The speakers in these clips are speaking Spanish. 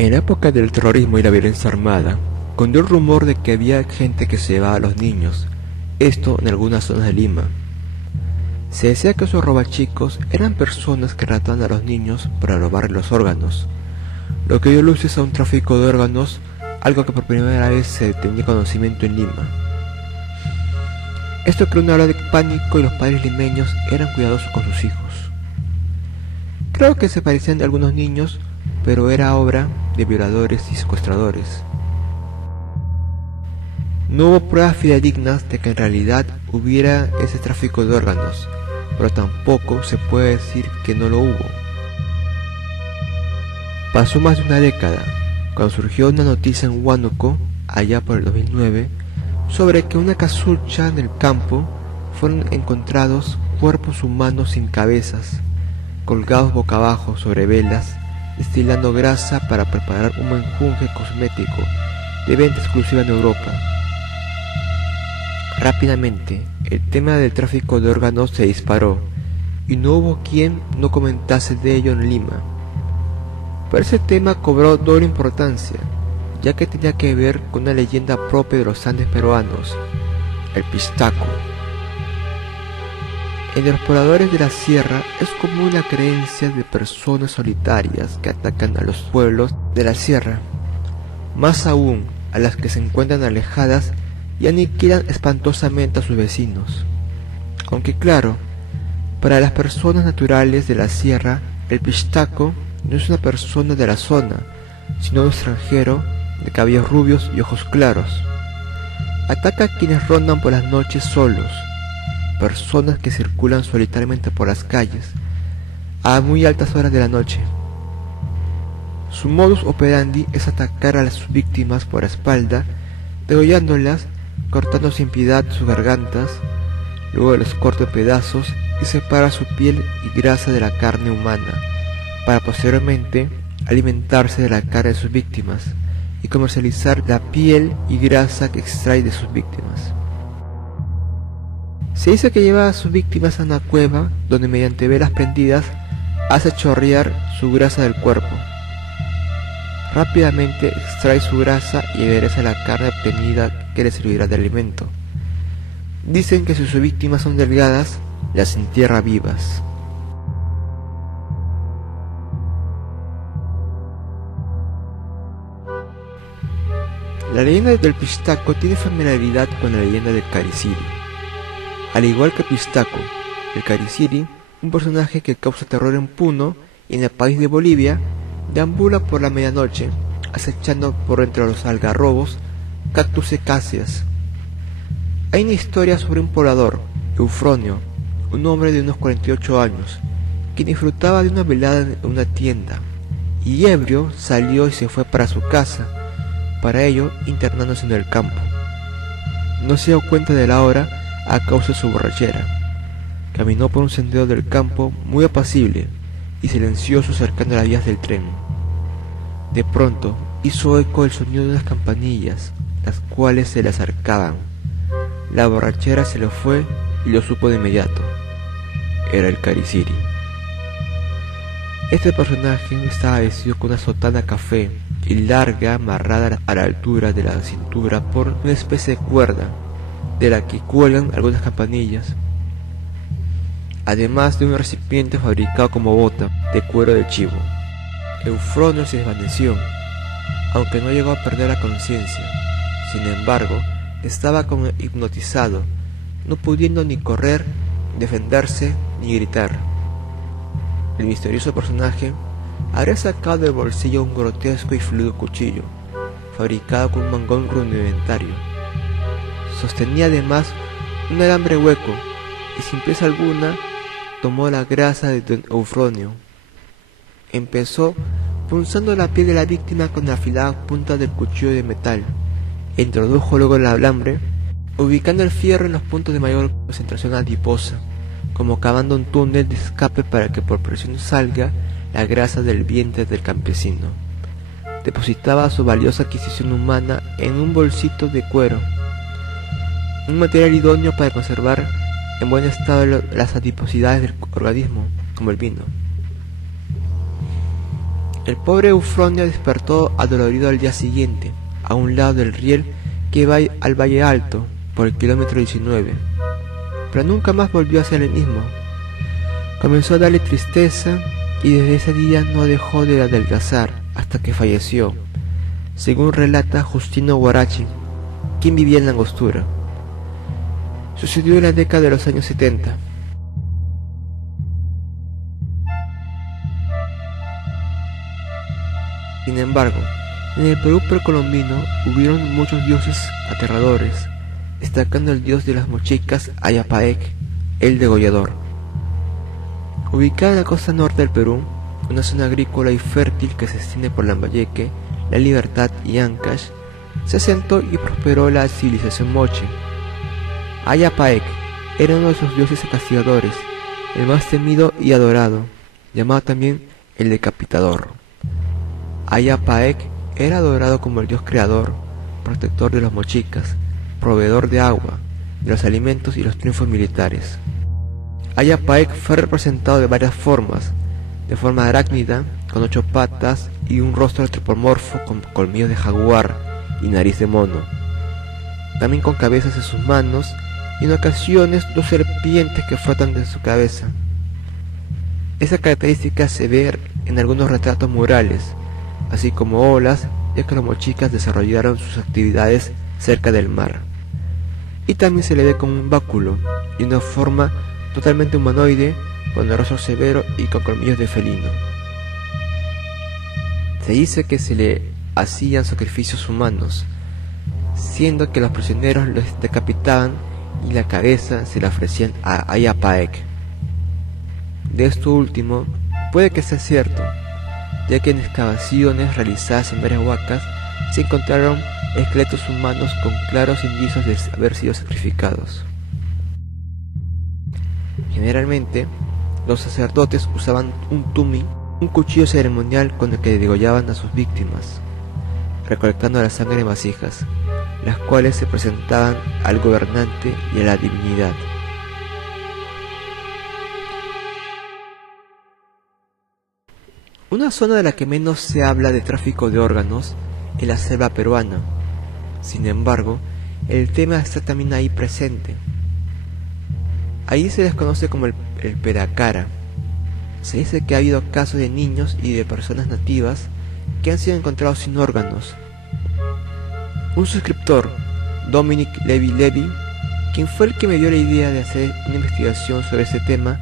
En la época del terrorismo y la violencia armada, corrió el rumor de que había gente que se llevaba a los niños, esto en algunas zonas de Lima. Se decía que esos robachicos eran personas que raptaban a los niños para robar los órganos, lo que dio luces a un tráfico de órganos, algo que por primera vez se tenía conocimiento en Lima. Esto creó una ola de pánico y los padres limeños eran cuidadosos con sus hijos. Creo que se parecían a algunos niños, pero era obra de violadores y secuestradores. No hubo pruebas fidedignas de que en realidad hubiera ese tráfico de órganos, pero tampoco se puede decir que no lo hubo. Pasó más de una década, cuando surgió una noticia en Huánuco, allá por el 2009, sobre que en una casucha en el campo fueron encontrados cuerpos humanos sin cabezas, colgados boca abajo sobre velas, destilando grasa para preparar un menjunje cosmético de venta exclusiva en Europa. Rápidamente, el tema del tráfico de órganos se disparó, y no hubo quien no comentase de ello en Lima. Pero ese tema cobró doble importancia, ya que tenía que ver con una leyenda propia de los Andes peruanos, el pistaco. En los pobladores de la sierra es común la creencia de personas solitarias que atacan a los pueblos de la sierra, más aún a las que se encuentran alejadas y aniquilan espantosamente a sus vecinos. Aunque claro, para las personas naturales de la sierra, el pistaco no es una persona de la zona, sino un extranjero de cabellos rubios y ojos claros. Ataca a quienes rondan por las noches solos, personas que circulan solitariamente por las calles a muy altas horas de la noche. Su modus operandi es atacar a las víctimas por la espalda, degollándolas, cortando sin piedad sus gargantas, luego los corta en pedazos y separa su piel y grasa de la carne humana, para posteriormente alimentarse de la carne de sus víctimas y comercializar la piel y grasa que extrae de sus víctimas. Se dice que lleva a sus víctimas a una cueva donde mediante velas prendidas hace chorrear su grasa del cuerpo. Rápidamente extrae su grasa y adereza la carne obtenida que le servirá de alimento. Dicen que si sus víctimas son delgadas, las entierra vivas. La leyenda del pistaco tiene familiaridad con la leyenda del cariciri. Al igual que Pistaco, el cariciri, un personaje que causa terror en Puno y en el país de Bolivia, deambula por la medianoche, acechando por entre los algarrobos, cactus y acacias. Hay una historia sobre un poblador, Eufronio, un hombre de unos 48 años, que disfrutaba de una velada en una tienda, y ebrio salió y se fue para su casa, para ello internándose en el campo. No se dio cuenta de la hora a causa de su borrachera. Caminó por un sendero del campo muy apacible y silencioso cercano a las vías del tren. De pronto hizo eco el sonido de unas campanillas, las cuales se le acercaban. La borrachera se le fue y lo supo de inmediato. Era el cariciri. Este personaje estaba vestido con una sotana café y larga, amarrada a la altura de la cintura por una especie de cuerda, de la que cuelgan algunas campanillas, además de un recipiente fabricado como bota de cuero de chivo. Eufronio se desvaneció, aunque no llegó a perder la conciencia. Sin embargo, estaba como hipnotizado, no pudiendo ni correr, defenderse, ni gritar. El misterioso personaje habría sacado del bolsillo un grotesco y fluido cuchillo, fabricado con un mangón rudimentario. Sostenía además un alambre hueco, y sin pieza alguna tomó la grasa de don Eufronio. Empezó punzando la piel de la víctima con la afilada punta del cuchillo de metal. Introdujo luego el alambre, ubicando el fierro en los puntos de mayor concentración adiposa, como cavando un túnel de escape para que por presión salga la grasa del vientre del campesino. Depositaba su valiosa adquisición humana en un bolsito de cuero, un material idóneo para conservar en buen estado las adiposidades del organismo, como el vino. El pobre Eufronio despertó adolorido al día siguiente, a un lado del riel que va al Valle Alto, por el kilómetro 19, pero nunca más volvió a ser el mismo. Comenzó a darle tristeza y desde ese día no dejó de adelgazar hasta que falleció, según relata Justino Guarachi, quien vivía en la Angostura. Sucedió en la década de los años 70. Sin embargo, en el Perú precolombino hubieron muchos dioses aterradores, destacando el dios de las mochicas Ayapaec, el degollador. Ubicada en la costa norte del Perú, una zona agrícola y fértil que se extiende por Lambayeque, La Libertad y Ancash, se asentó y prosperó la civilización moche. Ayapaec era uno de sus dioses castigadores, el más temido y adorado, llamado también el decapitador. Ayapaec era adorado como el dios creador, protector de los mochicas, proveedor de agua, de los alimentos y los triunfos militares. Ayapaec fue representado de varias formas: de forma arácnida, con 8 patas y un rostro antropomorfo con colmillos de jaguar y nariz de mono, también con cabezas en sus manos y en ocasiones 2 serpientes que flotan de su cabeza. Esa característica se ve en algunos retratos murales, así como olas, ya que los mochicas desarrollaron sus actividades cerca del mar. Y también se le ve como un báculo y una forma totalmente humanoide, con el rostro severo y con colmillos de felino. Se dice que se le hacían sacrificios humanos, siendo que los prisioneros los decapitaban y la cabeza se la ofrecían a Ayapaec. De esto último puede que sea cierto, ya que en excavaciones realizadas en varias huacas se encontraron esqueletos humanos con claros indicios de haber sido sacrificados. Generalmente, los sacerdotes usaban un tumi, un cuchillo ceremonial con el que degollaban a sus víctimas, recolectando la sangre en vasijas, las cuales se presentaban al gobernante y a la divinidad. Una zona de la que menos se habla de tráfico de órganos es la selva peruana. Sin embargo, el tema está también ahí presente. Ahí se les conoce como el Peracara. Se dice que ha habido casos de niños y de personas nativas que han sido encontrados sin órganos. Un suscriptor, Dominic Levy, quien fue el que me dio la idea de hacer una investigación sobre este tema,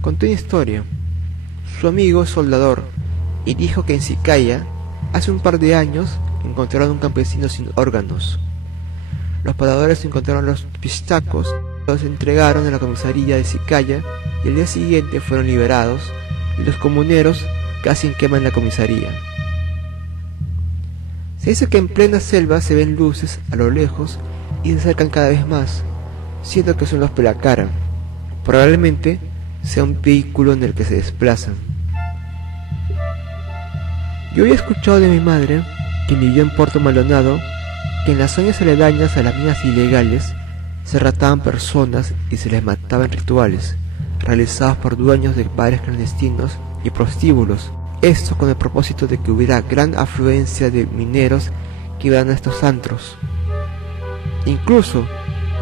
contó una historia. Su amigo es soldador y dijo que en Sicaya, hace un par de años, encontraron un campesino sin órganos. Los padadores encontraron los pistacos, los entregaron a la comisaría de Sicaya y el día siguiente fueron liberados y los comuneros casi queman la comisaría. Se dice que en plena selva se ven luces a lo lejos y se acercan cada vez más, siendo que son los Peracara. Probablemente sea un vehículo en el que se desplazan. Yo había escuchado de mi madre, quien vivió en Puerto Maldonado, que en las zonas aledañas a las minas ilegales se raptaban personas y se les mataban rituales, realizados por dueños de bares clandestinos y prostíbulos, esto con el propósito de que hubiera gran afluencia de mineros que iban a estos antros. Incluso,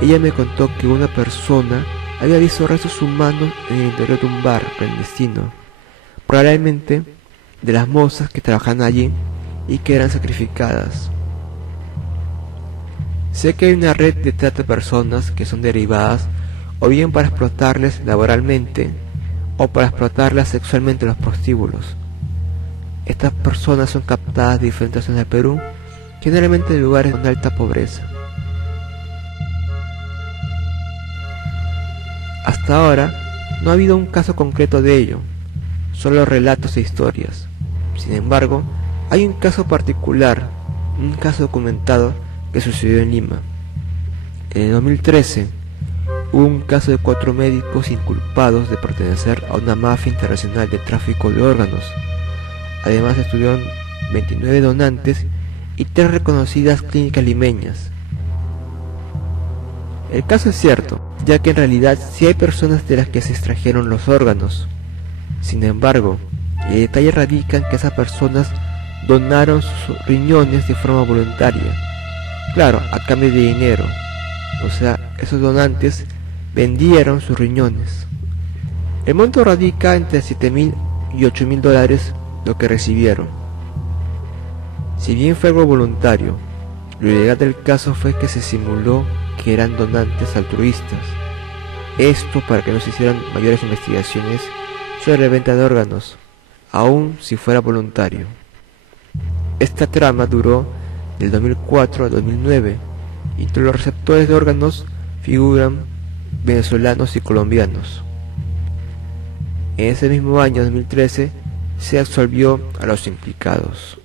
ella me contó que una persona había visto restos humanos en el interior de un bar clandestino, probablemente de las mozas que trabajaban allí y que eran sacrificadas. Sé que hay una red de trata de personas que son derivadas o bien para explotarles laboralmente o para explotarlas sexualmente en los prostíbulos. Estas personas son captadas de diferentes zonas del Perú, generalmente de lugares con alta pobreza. Hasta ahora no ha habido un caso concreto de ello, solo relatos e historias. Sin embargo, hay un caso particular, un caso documentado que sucedió en Lima. En el 2013 hubo un caso de 4 médicos inculpados de pertenecer a una mafia internacional de tráfico de órganos. Además estuvieron 29 donantes y 3 reconocidas clínicas limeñas. El caso es cierto, ya que en realidad sí hay personas de las que se extrajeron los órganos. Sin embargo, El detalle radica en que esas personas donaron sus riñones de forma voluntaria, claro, a cambio de dinero. O sea, esos donantes vendieron sus riñones. El monto radica entre $7.000 y $8.000 lo que recibieron. Si bien fue algo voluntario, lo ilegal del caso fue que se simuló que eran donantes altruistas. Esto para que no se hicieran mayores investigaciones sobre la venta de órganos, aun si fuera voluntario. Esta trama duró del 2004 al 2009 y entre los receptores de órganos figuran venezolanos y colombianos. En ese mismo año 2013 se absolvió a los implicados.